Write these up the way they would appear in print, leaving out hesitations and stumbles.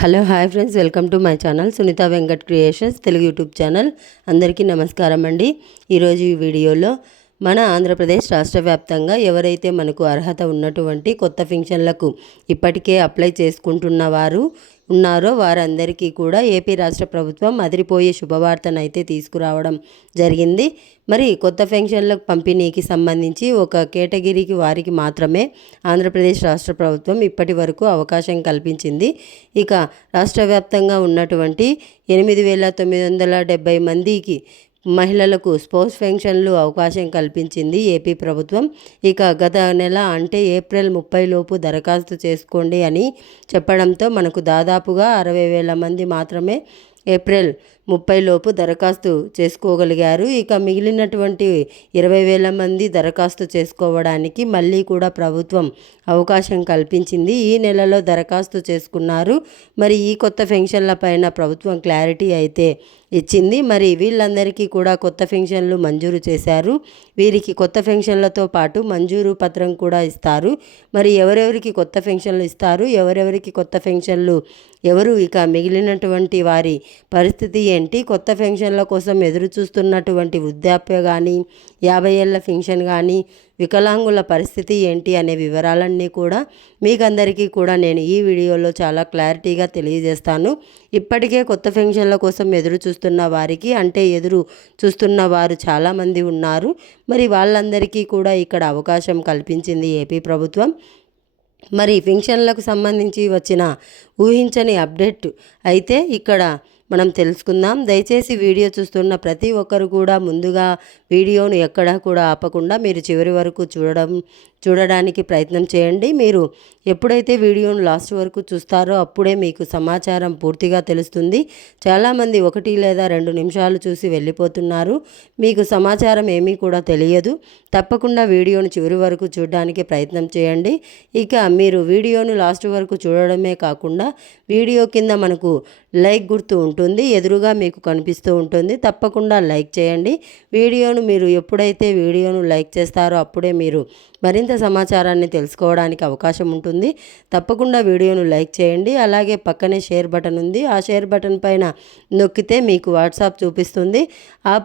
Hello hi friends, welcome to my channel Sunitha Venkat creations Telugu YouTube channel. అందరికీ నమస్కారం అండి. ఈరోజు ఈ వీడియోలో మన ఆంధ్రప్రదేశ్ రాష్ట్ర వ్యాప్తంగా ఎవరైతే మనకు అర్హత ఉన్నటువంటి కొత్త పెన్షన్లకు ఇప్పటికే అప్లై చేసుకుంటున్న వారు ఉన్నారో వారందరికీ కూడా ఏపీ రాష్ట్ర ప్రభుత్వం అదిరిపోయే శుభవార్తనైతే తీసుకురావడం జరిగింది. మరి కొత్త పెన్షన్లకు పంపిణీకి సంబంధించి ఒక కేటగిరీకి వారికి మాత్రమే ఆంధ్రప్రదేశ్ రాష్ట్ర ప్రభుత్వం ఇప్పటి వరకు అవకాశం కల్పించింది. ఇక రాష్ట్ర వ్యాప్తంగా ఉన్నటువంటి 8,970 మందికి మహిళలకు స్పౌస్ పెన్షన్లు అవకాశం కల్పించింది ఏపీ ప్రభుత్వం. ఇక గత నెల అంటే ఏప్రిల్ 30 లోపు దరఖాస్తు చేసుకోండి అని చెప్పడంతో మనకు దాదాపుగా 60,000 మంది మాత్రమే ఏప్రిల్ 30 లోపు దరఖాస్తు చేసుకోగలిగారు. ఇక మిగిలినటువంటి 20,000 మంది దరఖాస్తు చేసుకోవడానికి మళ్ళీ కూడా ప్రభుత్వం అవకాశం కల్పించింది. ఈ నెలలో దరఖాస్తు చేసుకున్నారు. మరి ఈ కొత్త పెన్షన్ల పైన ప్రభుత్వం క్లారిటీ అయితే ఇచ్చింది. మరి వీళ్ళందరికీ కూడా కొత్త పెన్షన్లు మంజూరు చేశారు. వీరికి కొత్త పెన్షన్లతో పాటు మంజూరు పత్రం కూడా ఇస్తారు. మరి ఎవరెవరికి కొత్త పెన్షన్లు ఇస్తారు, ఎవరెవరికి కొత్త పెన్షన్లు ఎవరు, ఇక మిగిలినటువంటి వారి పరిస్థితి ఏంటి, కొత్త పెన్షన్ల కోసం ఎదురు చూస్తున్నటువంటి వృద్ధాప్య కానీ 50 ఏళ్ల పెన్షన్ కానీ వికలాంగుల పరిస్థితి ఏంటి అనే వివరాలన్నీ కూడా మీకందరికీ కూడా నేను ఈ వీడియోలో చాలా క్లారిటీగా తెలియజేస్తాను. ఇప్పటికే కొత్త పెన్షన్ల కోసం ఎదురు చూస్తున్న వారికి అంటే ఎదురు చూస్తున్న వారు చాలామంది ఉన్నారు. మరి వాళ్ళందరికీ కూడా ఇక్కడ అవకాశం కల్పించింది ఏపీ ప్రభుత్వం. మరి పెన్షన్లకు సంబంధించి వచ్చిన ఊహించని అప్డేట్ అయితే ఇక్కడ మనం తెలుసుకుందాం. దయచేసి వీడియో చూస్తున్న ప్రతి ఒక్కరు కూడా ముందుగా వీడియోను ఎక్కడా కూడా ఆపకుండా మీరు చివరి వరకు చూడడానికి ప్రయత్నం చేయండి. మీరు ఎప్పుడైతే వీడియోను లాస్ట్ వరకు చూస్తారో అప్పుడే మీకు సమాచారం పూర్తిగా తెలుస్తుంది. చాలామంది 1 లేదా 2 నిమిషాలు చూసి వెళ్ళిపోతున్నారు. మీకు సమాచారం ఏమీ కూడా తెలియదు. తప్పకుండా వీడియోను చివరి వరకు చూడడానికి ప్రయత్నం చేయండి. ఇక మీరు వీడియోను లాస్ట్ వరకు చూడడమే కాకుండా వీడియో కింద మనకు లైక్ గుర్తు ఉంటుంది, ఎదురుగా మీకు కనిపిస్తూ ఉంటుంది. తప్పకుండా లైక్ చేయండి. మీరు ఎప్పుడైతే వీడియోను లైక్ చేస్తారో అప్పుడే మీరు మరింత సమాచారాన్ని తెలుసుకోవడానికి అవకాశం ఉంటుంది. తప్పకుండా వీడియోను లైక్ చేయండి. అలాగే పక్కనే షేర్ బటన్ ఉంది. ఆ షేర్ బటన్ పైన నొక్కితే మీకు వాట్సాప్ చూపిస్తుంది. ఆ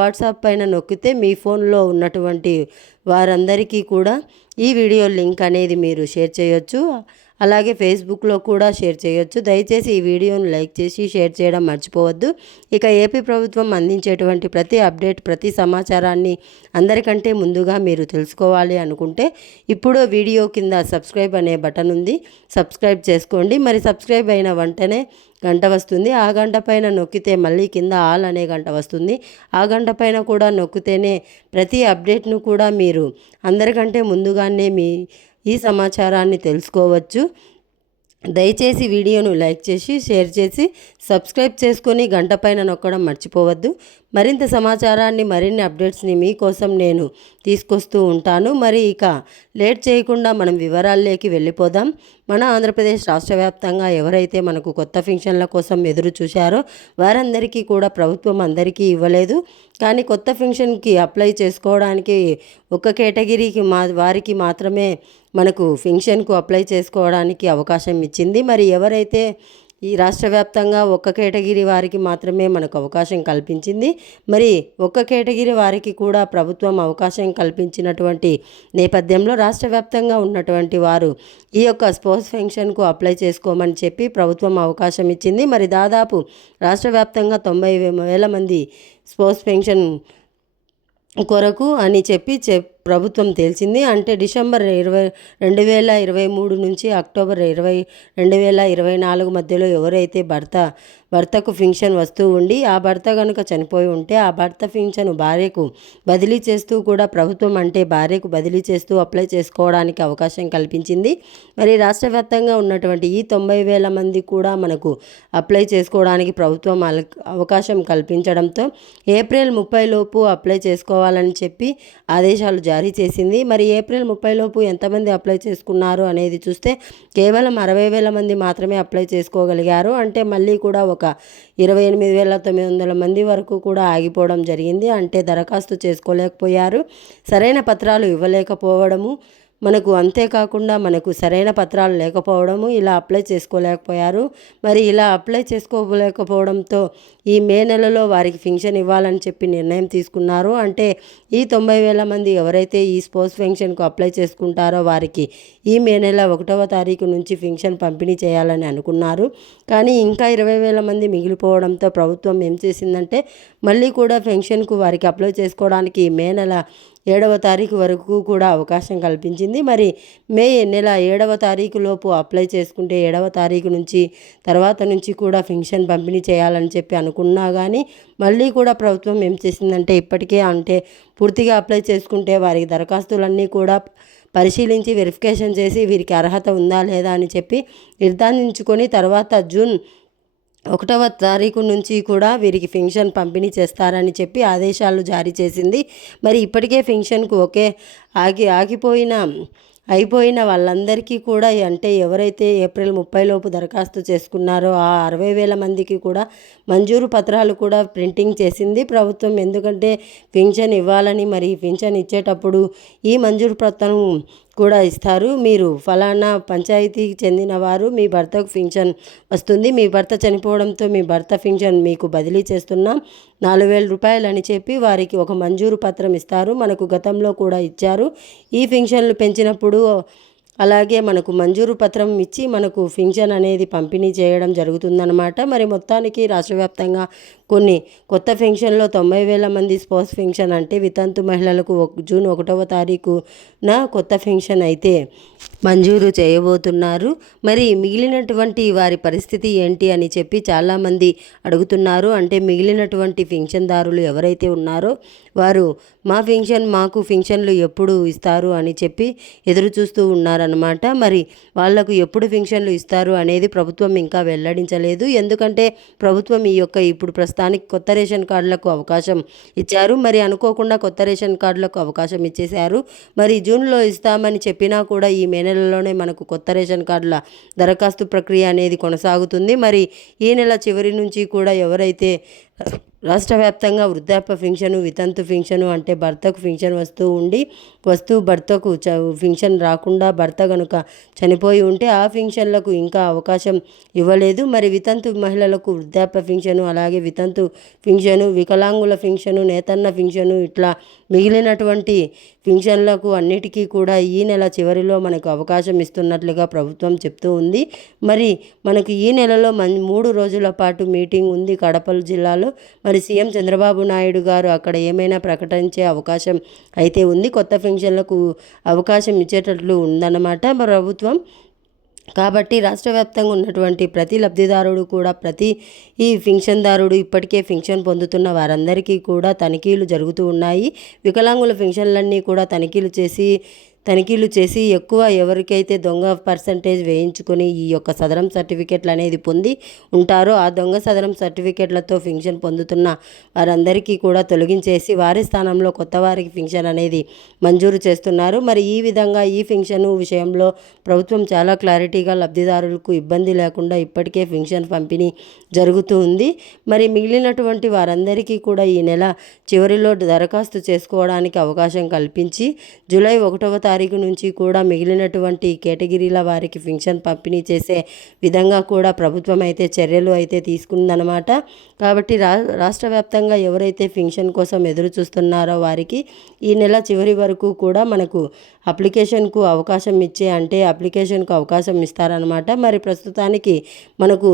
వాట్సాప్ పైన నొక్కితే మీ ఫోన్లో ఉన్నటువంటి వారందరికీ కూడా ఈ వీడియో లింక్ అనేది మీరు షేర్ చేయొచ్చు. అలాగే ఫేస్బుక్లో కూడా షేర్ చేయొచ్చు. దయచేసి ఈ వీడియోను లైక్ చేసి షేర్ చేయడం మర్చిపోవద్దు. ఇక ఏపీ ప్రభుత్వం అందించేటువంటి ప్రతి అప్డేట్, ప్రతి సమాచారాన్ని అందరికంటే ముందుగా మీరు తెలుసుకోవాలి అనుకుంటే ఇప్పుడు వీడియో కింద సబ్స్క్రైబ్ అనే బటన్ ఉంది, సబ్స్క్రైబ్ చేసుకోండి. మరి సబ్స్క్రైబ్ అయిన వెంటనే గంట వస్తుంది. ఆ గంట పైన నొక్కితే మళ్ళీ కింద ఆల్ అనే గంట వస్తుంది. ఆ గంట పైన కూడా నొక్కితేనే ప్రతి అప్డేట్ను కూడా మీరు అందరికంటే ముందుగానే ఈ సమాచారాన్ని తెలుసుకోవచ్చు. దయచేసి వీడియోను లైక్ చేసి షేర్ చేసి సబ్స్క్రైబ్ చేసుకొని గంట పైన నొక్కడం మర్చిపోవద్దు. మరింత సమాచారాన్ని, మరిన్ని అప్డేట్స్ని మీకోసం నేను తీసుకొస్తూ ఉంటాను. మరి ఇక లేట్ చేయకుండా మనం వివరాల్లోకి వెళ్ళిపోదాం. మన ఆంధ్రప్రదేశ్ రాష్ట్ర వ్యాప్తంగా ఎవరైతే మనకు కొత్త పెన్షన్ల కోసం ఎదురు చూశారో వారందరికీ కూడా ప్రభుత్వం అందరికీ ఇవ్వలేదు. కానీ కొత్త పెన్షన్కి అప్లై చేసుకోవడానికి ఒక కేటగిరీకి వారికి మాత్రమే మనకు పెన్షన్కు అప్లై చేసుకోవడానికి అవకాశం ఇచ్చింది. మరి ఎవరైతే ఈ రాష్ట్ర వ్యాప్తంగా ఒక్క కేటగిరీ వారికి మాత్రమే మనకు అవకాశం కల్పించింది. మరి ఒక్క కేటగిరీ వారికి కూడా ప్రభుత్వం అవకాశం కల్పించినటువంటి నేపథ్యంలో రాష్ట్ర వ్యాప్తంగా ఉన్నటువంటి వారు ఈ యొక్క స్పౌస్ పెన్షన్కు అప్లై చేసుకోమని చెప్పి ప్రభుత్వం అవకాశం ఇచ్చింది. మరి దాదాపు రాష్ట్ర వ్యాప్తంగా 90,000 మంది స్పౌస్ పెన్షన్ కొరకు అని చెప్పి ప్రభుత్వం తేల్చింది. అంటే డిసెంబర్ 2023 నుంచి అక్టోబర్ 2024 మధ్యలో ఎవరైతే భర్తకు పెన్షన్ వస్తూ ఉండి ఆ భర్త కనుక చనిపోయి ఉంటే ఆ భర్త పెన్షన్ భార్యకు బదిలీ చేస్తూ కూడా ప్రభుత్వం అంటే భార్యకు బదిలీ చేస్తూ అప్లై చేసుకోవడానికి అవకాశం కల్పించింది. మరి రాష్ట్ర వ్యాప్తంగా ఉన్నటువంటి ఈ 90,000 మంది కూడా మనకు అప్లై చేసుకోవడానికి ప్రభుత్వం అవకాశం కల్పించడంతో ఏప్రిల్ 30 లోపు అప్లై చేసుకోవాలని చెప్పి ఆదేశాలు జారీ చేసింది. మరి ఏప్రిల్ 30 లోపు ఎంతమంది అప్లై చేసుకున్నారు అనేది చూస్తే కేవలం 60,000 మంది మాత్రమే అప్లై చేసుకోగలిగారు. అంటే మళ్ళీ కూడా ఒక 28,900 మంది వరకు కూడా ఆగిపోవడం జరిగింది. అంటే దరఖాస్తు చేసుకోలేకపోయారు, సరైన పత్రాలు ఇవ్వలేకపోవడము, మనకు అంతేకాకుండా మనకు సరైన పత్రాలు లేకపోవడము, ఇలా అప్లై చేసుకోలేకపోయారు. మరి ఇలా అప్లై చేసుకోలేకపోవడంతో ఈ మే నెలలో వారికి పింఛన్ ఇవ్వాలని చెప్పి నిర్ణయం తీసుకున్నారు. అంటే ఈ 90,000 మంది ఎవరైతే ఈ స్పోర్ట్స్ పెన్షన్కు అప్లై చేసుకుంటారో వారికి ఈ మే నెల 1వ తారీఖు నుంచి పింఛన్ పంపిణీ చేయాలని అనుకున్నారు. కానీ ఇంకా 20,000 మంది మిగిలిపోవడంతో ప్రభుత్వం ఏం చేసిందంటే మళ్ళీ కూడా పెన్షన్కు వారికి అప్లై చేసుకోవడానికి మే నెల 7వ తారీఖు వరకు కూడా అవకాశం కల్పించింది. మరి మే నెల 7వ తారీఖు లోపు అప్లై చేసుకుంటే 7వ తారీఖు నుంచి తర్వాత నుంచి కూడా పెన్షన్ పంపిణీ చేయాలని చెప్పి అనుకున్నా కానీ మళ్ళీ కూడా ప్రభుత్వం ఏం చేసిందంటే ఇప్పటికే అంటే పూర్తిగా అప్లై చేసుకుంటే వారికి దరఖాస్తులన్నీ కూడా పరిశీలించి వెరిఫికేషన్ చేసి వీరికి అర్హత ఉందా లేదా అని చెప్పి నిర్ధారించుకొని తర్వాత జూన్ 1వ తారీఖు నుంచి కూడా వీరికి పెన్షన్ పంపిణీ చేస్తారని చెప్పి ఆదేశాలు జారీ చేసింది. మరి ఇప్పటికే పెన్షన్కు అయిపోయిన వాళ్ళందరికీ కూడా అంటే ఎవరైతే ఏప్రిల్ 30 లోపు దరఖాస్తు చేసుకున్నారో ఆ 60,000 మందికి కూడా మంజూరు పత్రాలు కూడా ప్రింటింగ్ చేసింది ప్రభుత్వం. ఎందుకంటే పింఛన్ ఇవ్వాలని, మరి పింఛన్ ఇచ్చేటప్పుడు ఈ మంజూరు పత్రం కూడా ఇస్తారు. మీరు ఫలానా పంచాయతీకి చెందిన వారు, మీ భర్తకు పింఛన్ వస్తుంది, మీ భర్త చనిపోవడంతో మీ భర్త పింఛన్ మీకు బదిలీ చేస్తున్నాం 4,000 రూపాయలు అని చెప్పి వారికి ఒక మంజూరు పత్రం ఇస్తారు. మనకు గతంలో కూడా ఇచ్చారు. ఈ పింఛన్లు పెంచినప్పుడు అలాగే మనకు మంజూరు పత్రం ఇచ్చి మనకు పింఛన్ అనేది పంపిణీ చేయడం జరుగుతుందన్నమాట. మరి మొత్తానికి రాష్ట్ర వ్యాప్తంగా కొన్ని కొత్త పెన్షన్లో 90,000 మంది స్పోర్ట్స్ పెన్షన్ అంటే వితంతు మహిళలకు జూన్ 1వ తారీఖున కొత్త పెన్షన్ అయితే మంజూరు చేయబోతున్నారు. మరి మిగిలినటువంటి వారి పరిస్థితి ఏంటి అని చెప్పి చాలామంది అడుగుతున్నారు. అంటే మిగిలినటువంటి పెన్షన్దారులు ఎవరైతే ఉన్నారో వారు మాకు పెన్షన్లు ఎప్పుడు ఇస్తారు అని చెప్పి ఎదురు చూస్తూ ఉన్నారన్నమాట. మరి వాళ్లకు ఎప్పుడు పెన్షన్లు ఇస్తారు అనేది ప్రభుత్వం ఇంకా వెల్లడించలేదు. ఎందుకంటే ప్రభుత్వం ఇప్పుడు ప్రస్తుతానికి కొత్త రేషన్ కార్డులకు అవకాశం ఇచ్చారు. మరి అనుకోకుండా కొత్త రేషన్ కార్డులకు అవకాశం ఇచ్చేశారు. మరి జూన్లో ఇస్తామని చెప్పినా కూడా ఈ మే నెలలోనే మనకు కొత్త రేషన్ కార్డుల దరఖాస్తు ప్రక్రియ అనేది కొనసాగుతుంది. మరి ఈ నెల చివరి నుంచి కూడా ఎవరైతే రాష్ట్ర వ్యాప్తంగా వృద్ధాప్య పింఛను, వితంతు పింఛను అంటే భర్తకు పింఛన్ వస్తూ భర్తకు పింఛన్ రాకుండా భర్త కనుక చనిపోయి ఉంటే ఆ పింఛన్లకు ఇంకా అవకాశం ఇవ్వలేదు. మరి వితంతు మహిళలకు వృద్ధాప్య పింఛను, అలాగే వితంతు పింఛను, వికలాంగుల పింఛను, నేతన్న పింఛను ఇట్లా మిగిలినటువంటి పింఛన్లకు అన్నిటికీ కూడా ఈ నెల చివరిలో మనకు అవకాశం ఇస్తున్నట్లుగా ప్రభుత్వం చెప్తూ ఉంది. మరి మనకు ఈ నెలలో 3 రోజుల పాటు మీటింగ్ ఉంది కడప జిల్లాలో. మరి సీఎం చంద్రబాబు నాయుడు గారు అక్కడ ఏమైనా ప్రకటించే అవకాశం అయితే ఉంది. కొత్త పెన్షన్లకు అవకాశం ఇచ్చేటట్లు ఉందన్నమాట ప్రభుత్వం. కాబట్టి రాష్ట్ర వ్యాప్తంగా ఉన్నటువంటి ప్రతి లబ్ధిదారుడు కూడా ఈ పింఛన్దారుడు ఇప్పటికే పింఛన్ పొందుతున్న వారందరికీ కూడా తనిఖీలు జరుగుతూ ఉన్నాయి. వికలాంగుల పింఛన్లన్నీ కూడా తనిఖీలు చేసి ఎక్కువ ఎవరికైతే దొంగ పర్సంటేజ్ వేయించుకొని ఈ యొక్క సదరం సర్టిఫికెట్లు అనేది పొంది ఉంటారో ఆ దొంగ సదరం సర్టిఫికెట్లతో పింఛన్ పొందుతున్న వారందరికీ కూడా తొలగించేసి వారి స్థానంలో కొత్త వారికి పింఛన్ అనేది మంజూరు చేస్తున్నారు. మరి ఈ విధంగా ఈ పింఛన్ విషయంలో ప్రభుత్వం చాలా క్లారిటీగా లబ్ధిదారులకు ఇబ్బంది లేకుండా ఇప్పటికే పింఛన్ పంపిణీ జరుగుతూ ఉంది. మరి మిగిలినటువంటి వారందరికీ కూడా ఈ నెల చివరిలో దరఖాస్తు చేసుకోవడానికి అవకాశం కల్పించి జూలై 1వ తారీఖు నుంచి కూడా మిగిలినటువంటి కేటగిరీల వారికి పింఛన్ పంపిణీ చేసే విధంగా కూడా ప్రభుత్వం అయితే చర్యలు అయితే తీసుకుందనమాట. కాబట్టి రాష్ట్ర వ్యాప్తంగా ఎవరైతే పింఛన్ కోసం ఎదురు చూస్తున్నారో వారికి ఈ నెల చివరి వరకు కూడా మనకు అప్లికేషన్కు అవకాశం అప్లికేషన్కు అవకాశం ఇస్తారనమాట. మరి ప్రస్తుతానికి మనకు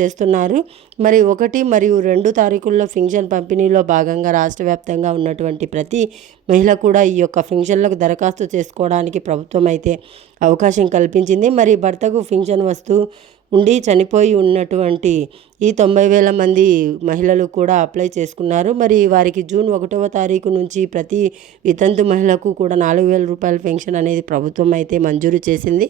చేస్తున్నారు. మరి 1 మరియు 2 తారీఖుల్లో పింఛన్ పంపిణీలో భాగంగా రాష్ట్ర వ్యాప్తంగా ఉన్నటువంటి ప్రతి మహిళ కూడా ఈ యొక్క పింఛన్లకు దరఖాస్తు చేసుకోవడానికి ప్రభుత్వం అయితే అవకాశం కల్పించింది. మరి భర్తకు పింఛన్ ఉండి చనిపోయి ఉన్నటువంటి ఈ 90,000 మంది మహిళలు కూడా అప్లై చేసుకున్నారు. మరి వారికి జూన్ 1వ తారీఖు నుంచి ప్రతి వితంతు మహిళకు కూడా 4,000 రూపాయల పెన్షన్ అనేది ప్రభుత్వం అయితే మంజూరు చేసింది.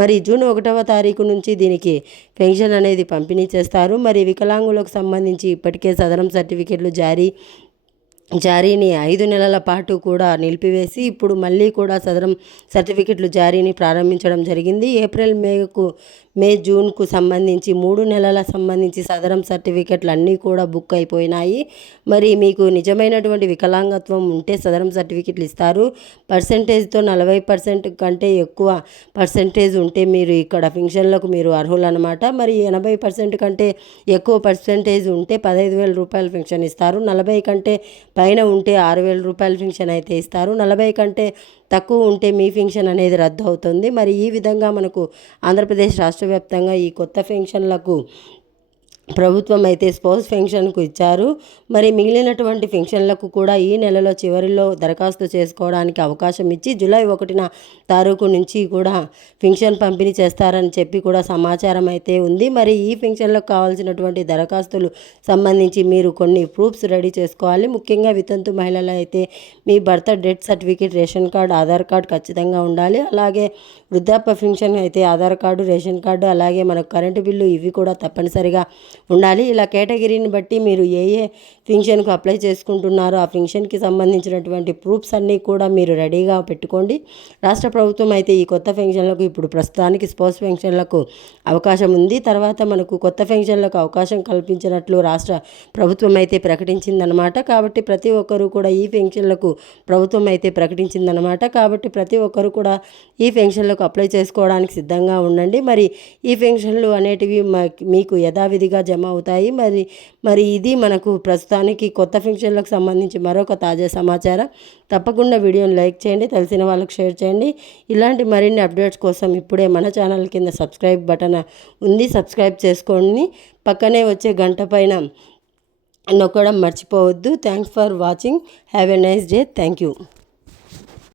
మరి జూన్ 1వ తారీఖు నుంచి దీనికి పెన్షన్ అనేది పంపిణీ చేస్తారు. మరి వికలాంగులకు సంబంధించి ఇప్పటికే సదరం సర్టిఫికెట్లు జారీ జారీని 5 నెలల పాటు కూడా నిలిపివేసి ఇప్పుడు మళ్ళీ కూడా సదరం సర్టిఫికెట్లు జారీని ప్రారంభించడం జరిగింది. ఏప్రిల్ మే జూన్కు సంబంధించి 3 నెలల సంబంధించి సదరం సర్టిఫికెట్లు అన్నీ కూడా బుక్ అయిపోయినాయి. మరి మీకు నిజమైనటువంటి వికలాంగత్వం ఉంటే సదరం సర్టిఫికెట్లు ఇస్తారు. పర్సెంటేజ్తో 40% కంటే ఎక్కువ పర్సెంటేజ్ ఉంటే మీరు ఇక్కడ పింఛన్లకు మీరు అర్హులు అనమాట. మరి 80% కంటే ఎక్కువ పర్సెంటేజ్ ఉంటే 15,000 రూపాయల పింఛన్ ఇస్తారు. 40 కంటే పైన ఉంటే 6,000 రూపాయల పింఛన్ అయితే ఇస్తారు. 40 కంటే తక్కువ ఉంటే మీ పింఛన్ అనేది రద్దు అవుతుంది. మరి ఈ విధంగా మనకు ఆంధ్రప్రదేశ్ రాష్ట్ర వ్యాప్తంగా ఈ కొత్త పెన్షన్లకు ప్రభుత్వం అయితే స్పౌస్ పెన్షన్కు ఇచ్చారు. మరి మిగిలినటువంటి పెన్షన్లకు కూడా ఈ నెలలో చివరిలో దరఖాస్తు చేసుకోవడానికి అవకాశం ఇచ్చి జూలై 1వ తారీఖు నుంచి కూడా పెన్షన్ పంపిణీ చేస్తారని చెప్పి కూడా సమాచారం అయితే ఉంది. మరి ఈ పెన్షన్లకు కావాల్సినటువంటి దరఖాస్తులు సంబంధించి మీరు కొన్ని ప్రూఫ్స్ రెడీ చేసుకోవాలి. ముఖ్యంగా వితంతు మహిళలు అయితే మీ birth death certificate, ration card, Aadhaar card ఖచ్చితంగా ఉండాలి. అలాగే వృద్ధాప్య పెన్షన్ అయితే ఆధార్ కార్డు, రేషన్ కార్డు, అలాగే మనకు కరెంటు బిల్లు ఇవి కూడా తప్పనిసరిగా ఉండాలి. ఇలా కేటగిరీని బట్టి మీరు ఏ పెన్షన్కు అప్లై చేసుకుంటున్నారో ఆ పెన్షన్కి సంబంధించినటువంటి ప్రూఫ్స్ అన్నీ కూడా మీరు రెడీగా పెట్టుకోండి. రాష్ట్ర ప్రభుత్వం అయితే ఈ కొత్త పెన్షన్లకు ఇప్పుడు ప్రస్తుతానికి స్పౌస్ పెన్షన్లకు అవకాశం ఉంది. తర్వాత మనకు కొత్త పెన్షన్లకు అవకాశం కల్పించినట్లు రాష్ట్ర ప్రభుత్వం అయితే ప్రకటించిందనమాట. కాబట్టి ప్రతి ఒక్కరూ కూడా ఈ పెన్షన్లకు ప్రభుత్వం అయితే ప్రకటించిందనమాట. కాబట్టి ప్రతి ఒక్కరు కూడా ఈ పెన్షన్లకు అప్లై చేసుకోవడానికి సిద్ధంగా ఉండండి. మరి ఈ పెన్షన్లు అనేటివి మీకు యథావిధిగా జమ అవుతాయి. మరి ఇది మనకు ప్రస్తుతానికి కొత్త పెన్షన్లకు సంబంధించి మరొక తాజా సమాచారం. తప్పకుండా వీడియోని లైక్ చేయండి, తెలిసిన వాళ్ళకి షేర్ చేయండి. ఇలాంటి మరిన్ని అప్డేట్స్ కోసం ఇప్పుడే మన ఛానల్ కింద సబ్స్క్రైబ్ బటన్ ఉంది, సబ్స్క్రైబ్ చేసుకోండి. పక్కనే వచ్చే గంట పైన నొక్కడం మర్చిపోవద్దు. Thanks for watching. Have a nice day. Thank you.